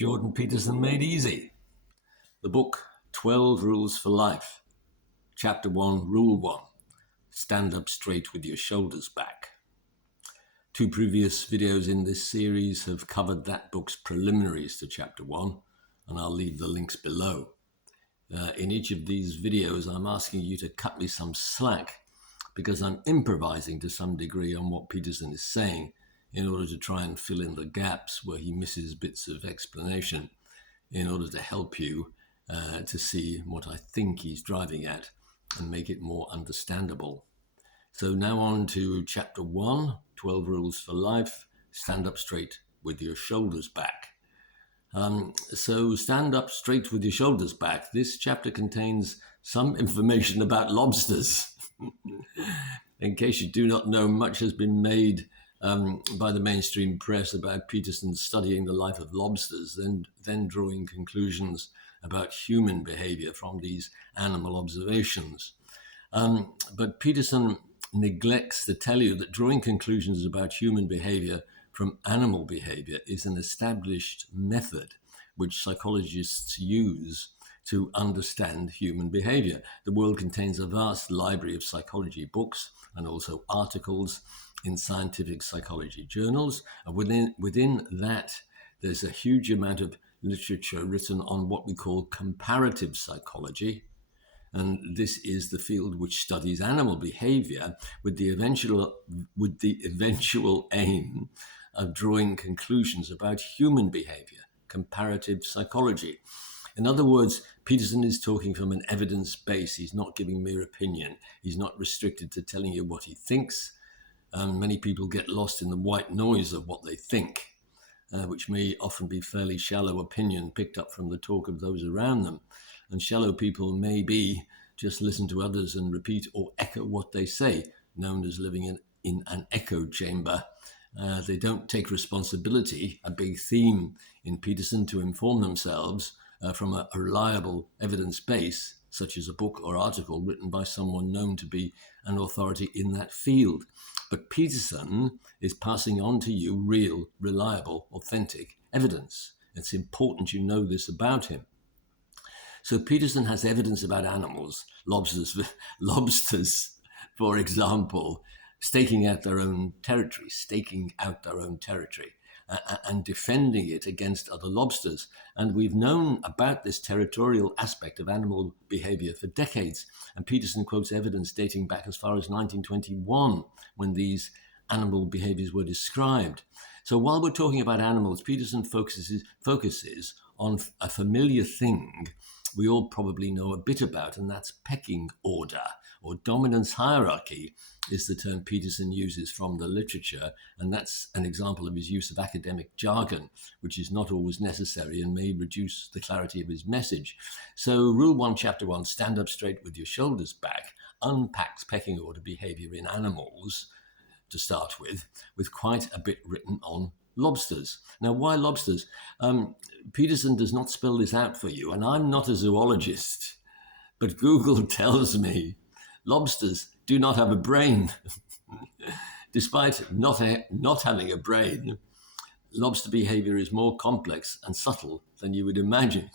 Jordan Peterson Made Easy. The book 12 Rules for Life. Chapter 1, Rule 1. Stand up straight with your shoulders back. Two previous videos in this series have covered that book's preliminaries to Chapter 1, and I'll leave the links below. In each of these videos, I'm asking you to cut me some slack because I'm improvising to some degree on what Peterson is saying in order to try and fill in the gaps where he misses bits of explanation in order to help you to see what I think he's driving at and make it more understandable. So now on to Chapter 1, 12 Rules for Life. Stand up straight with your shoulders back. So stand up straight with your shoulders back. This chapter contains some information about lobsters. In case you do not know, much has been made by the mainstream press about Peterson studying the life of lobsters and then drawing conclusions about human behavior from these animal observations. But Peterson neglects to tell you that drawing conclusions about human behavior from animal behavior is an established method which psychologists use to understand human behavior. The world contains a vast library of psychology books and also articles in scientific psychology journals. And within that, there's a huge amount of literature written on what we call comparative psychology. And this is the field which studies animal behavior with the eventual aim of drawing conclusions about human behavior, comparative psychology. In other words, Peterson is talking from an evidence base. He's not giving mere opinion. He's not restricted to telling you what he thinks. Many people get lost in the white noise of what they think, which may often be fairly shallow opinion picked up from the talk of those around them. And shallow people may just listen to others and repeat or echo what they say, known as living in an echo chamber. They don't take responsibility, a big theme in Peterson, to inform themselves from a reliable evidence base, such as a book or article written by someone known to be an authority in that field. But Peterson is passing on to you real, reliable, authentic evidence. It's important you know this about him. So Peterson has evidence about animals, lobsters, for example, staking out their own territory, and defending it against other lobsters. And we've known about this territorial aspect of animal behavior for decades. And Peterson quotes evidence dating back as far as 1921, when these animal behaviors were described. So while we're talking about animals, Peterson focuses on a familiar thing we all probably know a bit about, and that's pecking order, or dominance hierarchy is the term Peterson uses from the literature, and that's an example of his use of academic jargon, which is not always necessary and may reduce the clarity of his message. So Rule 1, Chapter 1, stand up straight with your shoulders back, unpacks pecking order behavior in animals, to start with quite a bit written on lobsters. Now, why lobsters? Peterson does not spell this out for you, and I'm not a zoologist, but Google tells me lobsters do not have a brain. Despite not having a brain, lobster behavior is more complex and subtle than you would imagine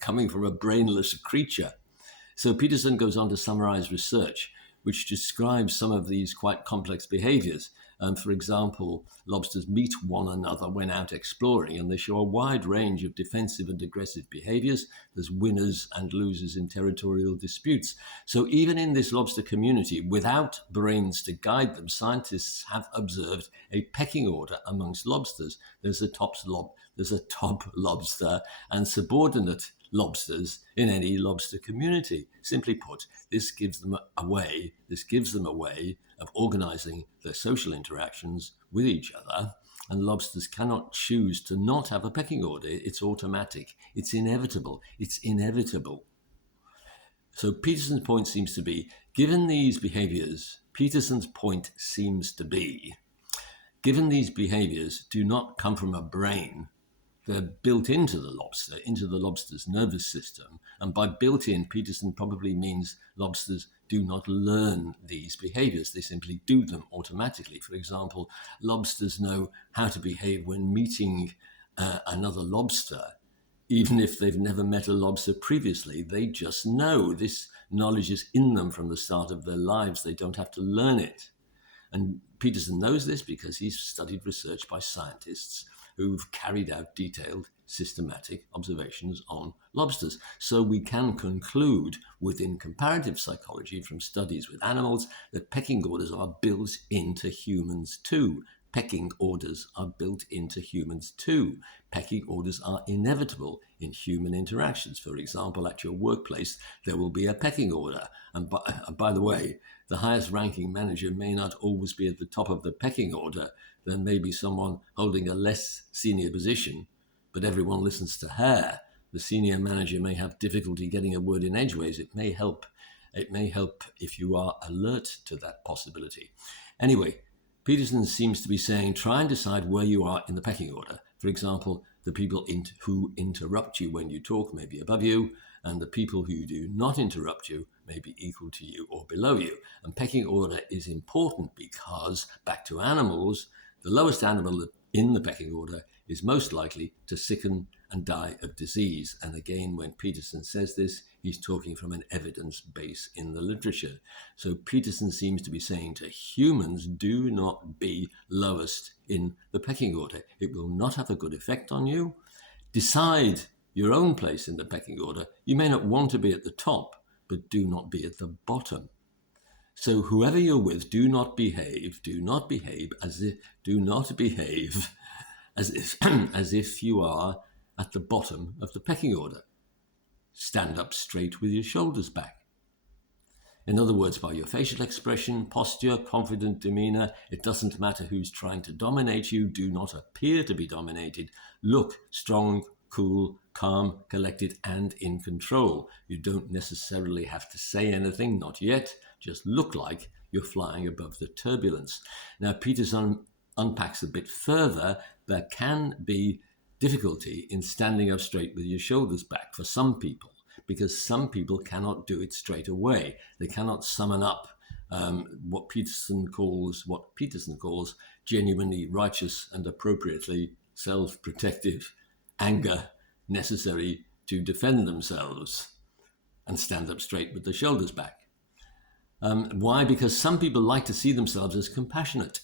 coming from a brainless creature. So Peterson goes on to summarize research which describes some of these quite complex behaviors. For example, lobsters meet one another when out exploring, and they show a wide range of defensive and aggressive behaviors. There's winners and losers in territorial disputes. So even in this lobster community, without brains to guide them, scientists have observed a pecking order amongst lobsters. There's a top lobster and subordinate lobsters in any lobster community. Simply put, this gives them a way of organizing their social interactions with each other, and lobsters cannot choose to not have a pecking order. It's automatic. It's inevitable. So Peterson's point seems to be, given these behaviors do not come from a brain, they're built into the lobster's nervous system. And by built in, Peterson probably means lobsters do not learn these behaviors. They simply do them automatically. For example, lobsters know how to behave when meeting another lobster, even if they've never met a lobster previously. They just know. This knowledge is in them from the start of their lives. They don't have to learn it. And Peterson knows this because he's studied research by scientists who've carried out detailed, systematic observations on lobsters. So we can conclude within comparative psychology from studies with animals that pecking orders are built into humans too. Pecking orders are built into humans too. Pecking orders are inevitable in human interactions. For example, at your workplace, there will be a pecking order. And by the way, the highest ranking manager may not always be at the top of the pecking order. There may be someone holding a less senior position, but everyone listens to her. The senior manager may have difficulty getting a word in edgeways. It may help if you are alert to that possibility. Anyway, Peterson seems to be saying, try and decide where you are in the pecking order. For example, the people who interrupt you when you talk may be above you, and the people who do not interrupt you may be equal to you or below you. And pecking order is important because, back to animals, the lowest animal in the pecking order is most likely to sicken and die of disease. And again, when Peterson says this, he's talking from an evidence base in the literature. So Peterson seems to be saying to humans, do not be lowest in the pecking order. It will not have a good effect on you. Decide your own place in the pecking order. You may not want to be at the top, but do not be at the bottom. So whoever you're with, do not behave as if you are at the bottom of the pecking order. Stand up straight with your shoulders back. In other words, by your facial expression, posture, confident demeanor, it doesn't matter who's trying to dominate you. Do not appear to be dominated. Look strong, cool, calm, collected, and in control. You don't necessarily have to say anything, not yet. Just look like you're flying above the turbulence. Now, Peterson unpacks a bit further. There can be difficulty in standing up straight with your shoulders back for some people, because some people cannot do it straight away. They cannot summon up what Peterson calls genuinely righteous and appropriately self-protective anger necessary to defend themselves and stand up straight with the shoulders back. Why? Because some people like to see themselves as compassionate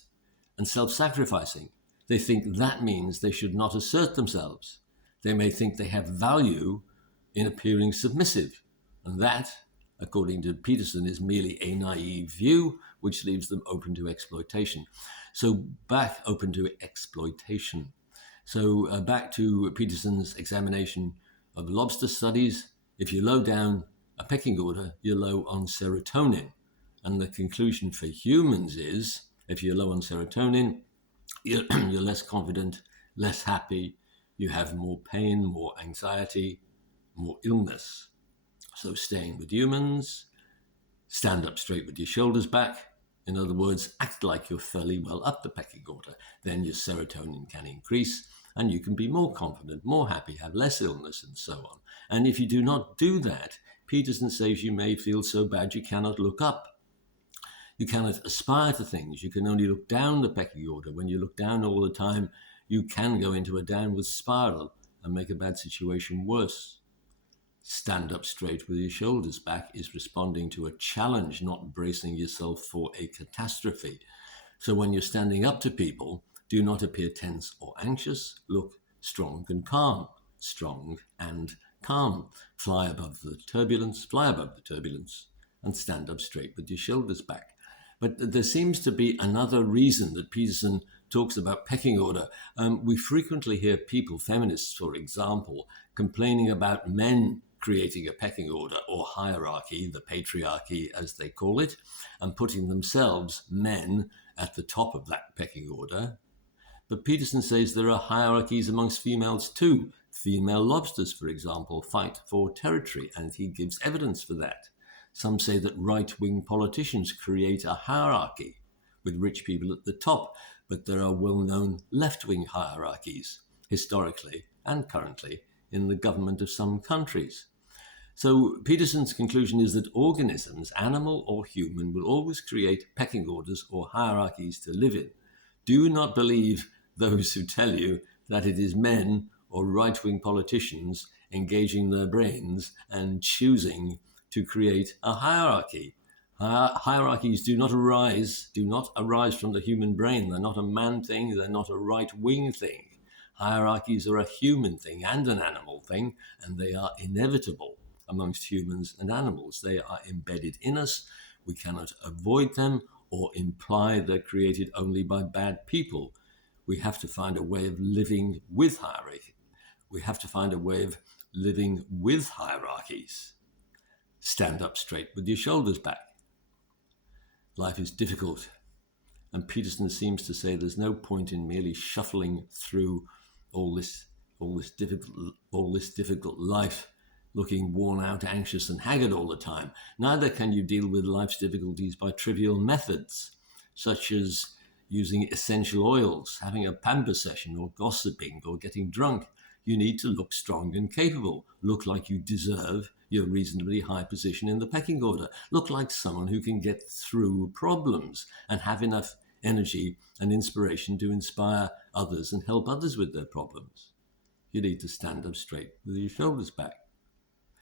and self-sacrificing. They think that means they should not assert themselves. They may think they have value in appearing submissive. And that, according to Peterson, is merely a naive view, which leaves them open to exploitation. So back to Peterson's examination of lobster studies. If you're low down a pecking order, you're low on serotonin. And the conclusion for humans is, if you're low on serotonin, you're less confident, less happy, you have more pain, more anxiety, more illness. So staying with humans, stand up straight with your shoulders back. In other words, act like you're fairly well up the pecking order. Then your serotonin can increase and you can be more confident, more happy, have less illness, and so on. And if you do not do that, Peterson says you may feel so bad you cannot look up. You cannot aspire to things. You can only look down the pecking order. When you look down all the time, you can go into a downward spiral and make a bad situation worse. Stand up straight with your shoulders back is responding to a challenge, not bracing yourself for a catastrophe. So when you're standing up to people, do not appear tense or anxious. Look strong and calm. Strong and calm. Fly above the turbulence, and stand up straight with your shoulders back. But there seems to be another reason that Peterson talks about pecking order. We frequently hear people, feminists for example, complaining about men creating a pecking order or hierarchy, the patriarchy as they call it, and putting themselves, men, at the top of that pecking order. But Peterson says there are hierarchies amongst females too. Female lobsters, for example, fight for territory, and he gives evidence for that. Some say that right-wing politicians create a hierarchy with rich people at the top, but there are well-known left-wing hierarchies, historically and currently, in the government of some countries. So Peterson's conclusion is that organisms, animal or human, will always create pecking orders or hierarchies to live in. Do not believe those who tell you that it is men or right-wing politicians engaging their brains and choosing to create a hierarchy. Hierarchies do not arise from the human brain. They're not a man thing. They're not a right-wing thing. Hierarchies are a human thing and an animal thing, and they are inevitable amongst humans and animals. They are embedded in us. We cannot avoid them or imply they're created only by bad people. We have to find a way of living with hierarchy. We have to find a way of living with hierarchies. Stand up straight with your shoulders back. Life is difficult, and Peterson seems to say there's no point in merely shuffling through all this difficult life, looking worn out, anxious, and haggard all the time. Neither can you deal with life's difficulties by trivial methods, such as using essential oils, having a pamper session, or gossiping, or getting drunk. You need to look strong and capable, look like you deserve your reasonably high position in the pecking order, look like someone who can get through problems and have enough energy and inspiration to inspire others and help others with their problems. You need to stand up straight with your shoulders back.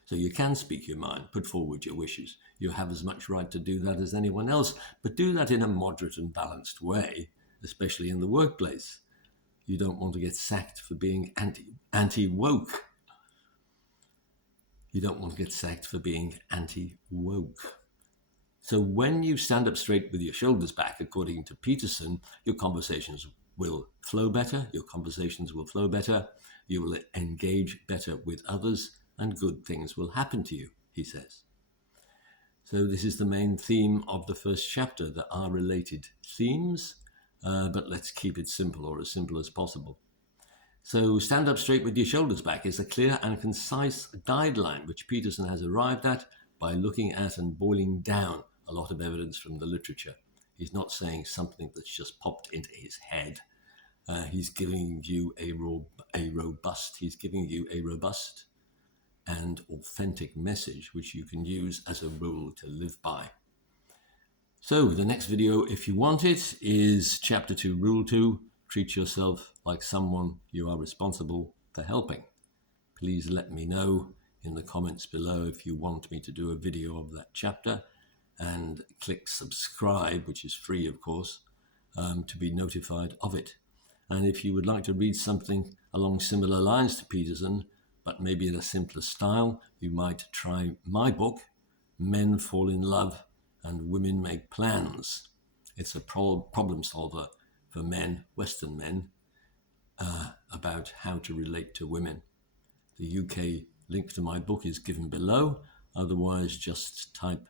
So you can speak your mind, put forward your wishes. You have as much right to do that as anyone else, but do that in a moderate and balanced way, especially in the workplace. You don't want to get sacked for being anti-woke. You don't want to get sacked for being anti-woke. So when you stand up straight with your shoulders back, according to Peterson, your conversations will flow better, you will engage better with others, and good things will happen to you, he says. So this is the main theme of the first chapter. There are related themes, but let's keep it simple, or as simple as possible. So stand up straight with your shoulders back is a clear and concise guideline which Peterson has arrived at by looking at and boiling down a lot of evidence from the literature. He's not saying something that's just popped into his head. He's giving you a robust and authentic message which you can use as a rule to live by. So the next video, if you want it, is Chapter 2, Rule 2. Treat yourself like someone you are responsible for helping. Please let me know in the comments below if you want me to do a video of that chapter, and click subscribe, which is free of course, to be notified of it. And if you would like to read something along similar lines to Peterson, but maybe in a simpler style, you might try my book, Men Fall in Love and Women Make Plans. It's a problem solver for men, Western men, about how to relate to women. The UK link to my book is given below. Otherwise, just type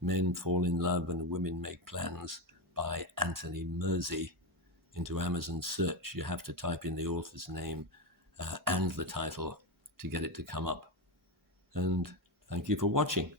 Men Fall in Love and Women Make Plans by Anthony Mersey into Amazon search. You have to type in the author's name and the title to get it to come up. And thank you for watching.